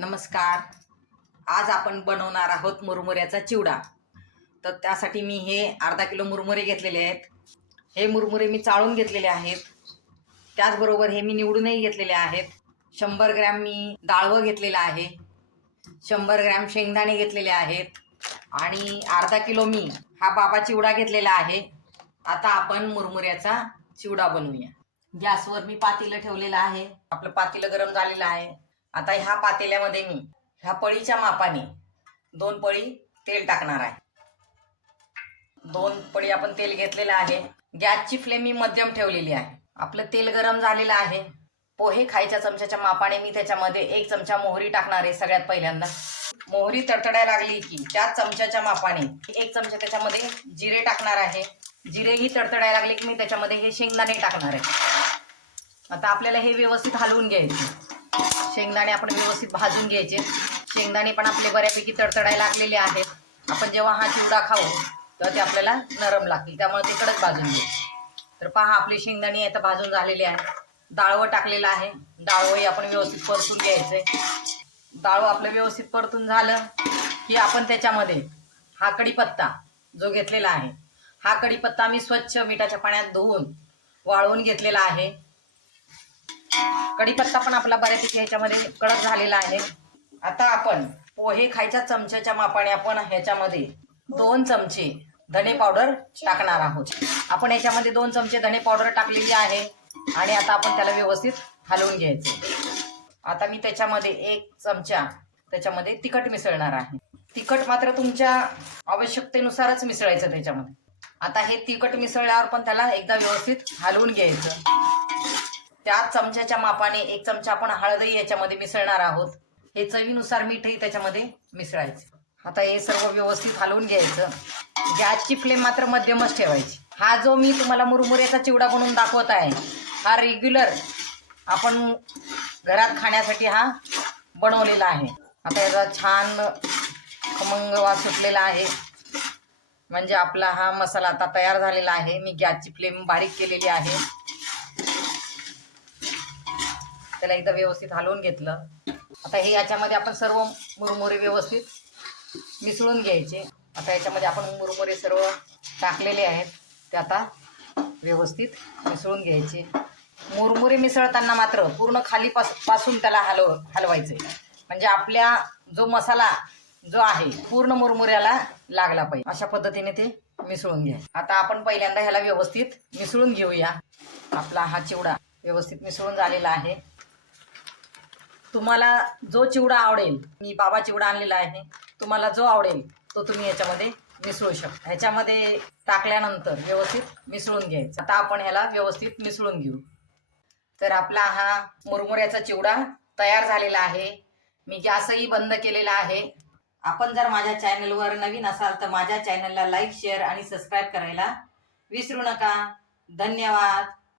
नमस्कार. आज आपण बनवणार आहोत मुरमुऱ्याचा चिवडा. तर त्यासाठी मी हे अर्धा किलो मुरमुरे घेतलेले आहेत. हे मुरमुरे मी चाळून घेतलेले आहेत. त्याचबरोबर हे मी निवडूनही घेतलेले आहेत. शंभर ग्रॅम मी डाळवं घेतलेलं आहे. शंभर ग्रॅम शेंगदाणे घेतलेले आहेत. आणि अर्धा किलो मी हा बाबा चिवडा घेतलेला आहे. आता आपण मुरमुऱ्याचा चिवडा बनवूया. गॅसवर मी पातीलं ठेवलेलं आहे. आपलं पातीलं गरम झालेलं आहे. आता ह्या पातेल्यामध्ये मी ह्या पळीच्या मापाने दोन पळी तेल टाकणार आहे. दोन पळी आपण तेल घेतलेलं आहे. गॅसची फ्लेम मी मध्यम ठेवलेली आहे. आपलं तेल गरम झालेलं आहे. पोहे खायच्या चमच्याच्या मापाने मी त्याच्यामध्ये एक चमचा मोहरी टाकणार आहे सगळ्यात पहिल्यांदा. मोहरी तडतडायला लागली की त्या चमच्याच्या मापाने एक चमचा त्याच्यामध्ये जिरे टाकणार आहे. जिरेही तडतडायला लागले की मी त्याच्यामध्ये हे शेंगदाणे टाकणार आहे. आता आपल्याला हे व्यवस्थित हलवून घ्यायचे शेंगदाणे आपण व्यवस्थित भाजून घ्यायचे. शेंगदाणे पण आपले बऱ्यापैकी तडतडायला लागलेले आहेत. आपण जेव्हा हा चिवडा खाऊ तेव्हा ते आपल्याला नरम लागतील. त्यामुळे ते कडक भाजून घे तर पहा आपले शेंगदाणे आता भाजून झालेले आहे डाळवं टाकलेलं आहे. डाळवंही आपण व्यवस्थित परतून घ्यायचे. डाळवं आपलं व्यवस्थित परतून झालं की आपण त्याच्यामध्ये हा कढीपत्ता जो घेतलेला आहे हा कढीपत्ता मी स्वच्छ मिठाच्या पाण्यात धुवून वाळवून घेतलेला आहे. कढीपत्ता पण आपला बऱ्यापैकी ह्याच्यामध्ये कडक झालेला आहे. आता आपण पोहे खायच्या चमच्याच्या मापाने आपण ह्याच्यामध्ये दोन चमचे धणे पावडर टाकणार आहोत. आपण ह्याच्यामध्ये दोन चमचे धणे पावडर टाकलेली आहे आणि आता आपण त्याला व्यवस्थित हलवून घ्यायचं. आता मी त्याच्यामध्ये एक चमचा त्याच्यामध्ये तिखट मिसळणार आहे. तिखट मात्र तुमच्या आवश्यकतेनुसारच मिसळायचं त्याच्यामध्ये. आता हे तिखट मिसळल्यावर पण त्याला एकदा व्यवस्थित हलवून घ्यायचं. त्याच चमच्याच्या मापाने एक चमचा आपण हळदही याच्यामध्ये मिसळणार आहोत. हे चवीनुसार मीठही त्याच्यामध्ये मिसळायचं. आता हे सर्व व्यवस्थित हलवून घ्यायचं. गॅसची फ्लेम मात्र मध्यमच ठेवायची. हा जो मी तुम्हाला मुरमुऱ्याचा चिवडा बनवून दाखवत आहे हा रेग्युलर आपण घरात खाण्यासाठी हा बनवलेला आहे. आता याचा छान खमंग वास सुटलेला आहे. म्हणजे आपला हा मसाला आता तयार झालेला आहे. मी गॅसची फ्लेम बारीक केलेली आहे. त्याला एकदा व्यवस्थित हलवून घेतलं. आता हे याच्यामध्ये आपण सर्व मुरमुरे व्यवस्थित मिसळून घ्यायचे. आता याच्यामध्ये आपण मुरमुरे सर्व टाकलेले आहेत. ते आता व्यवस्थित मिसळून घ्यायचे. मुरमुरे मिसळताना मात्र पूर्ण खाली पासपासून त्याला हलव हलवायचे म्हणजे आपल्या जो मसाला जो आहे पूर्ण मुरमुऱ्याला लागला पाहिजे. अशा पद्धतीने ते मिसळून घ्या. आता आपण पहिल्यांदा ह्याला व्यवस्थित मिसळून घेऊया. आपला हा चिवडा व्यवस्थित मिसळून झालेला आहे. तुम्हाला जो चिवडा आवडेल मी बाबा चिवडा आणलेला आहे तुम्हाला जो आवडेल तो तुम्ही याच्यामध्ये मिसळू शकता. ह्याच्यामध्ये टाकल्यानंतर व्यवस्थित मिसळून घ्यायचं. आता आपण ह्याला व्यवस्थित मिसळून घेऊ. तर आपला हा मुरमुऱ्याचा चिवडा तयार झालेला आहे. मी गॅसही बंद केलेला आहे. आपण जर माझ्या चॅनलवर नवीन असाल तर माझ्या चॅनलला लाईक शेअर आणि सबस्क्राईब करायला विसरू नका. धन्यवाद.